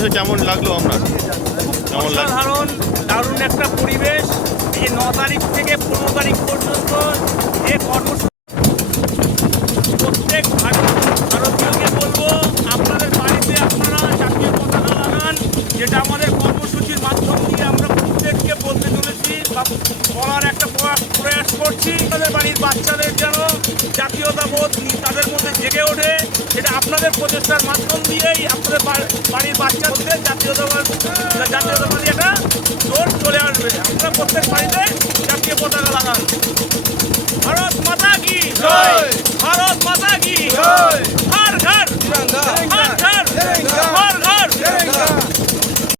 করেছে, কেমন লাগলো আপনার? কেমন লাগলো? সাধারণ দারুণ একটা পরিবেশ। এই 9 তারিখ থেকে 15 তারিখ পর্যন্ত যে কর্মসূচি, প্রত্যেক ভারতীয়কে বলবো আপনাদের বাড়িতে আপনারা জাতীয় পতাকা লাগান, যেটা আমাদের কর্মসূচির মাধ্যম দিয়ে আমরা প্রত্যেককে বলতে চলেছি বা বলার একটা প্রয়াস করছি। আমাদের বাড়ির বাচ্চাদের যেন জাতীয়তাবোধ তাদের মধ্যে জেগে ওঠে, সেটা আপনাদের প্রচেষ্টার মাধ্যম দিয়েই আপনাদের বাড়ির বাচ্চাদের জাতীয়তাবাদী একটা জোর চলে আসবে। আপনারা প্রত্যেক বাড়িতে জাতীয় পতাকা লাগান। ভারত মাতা কি জয়, ভারত মাতা কি জয়, হর ঘর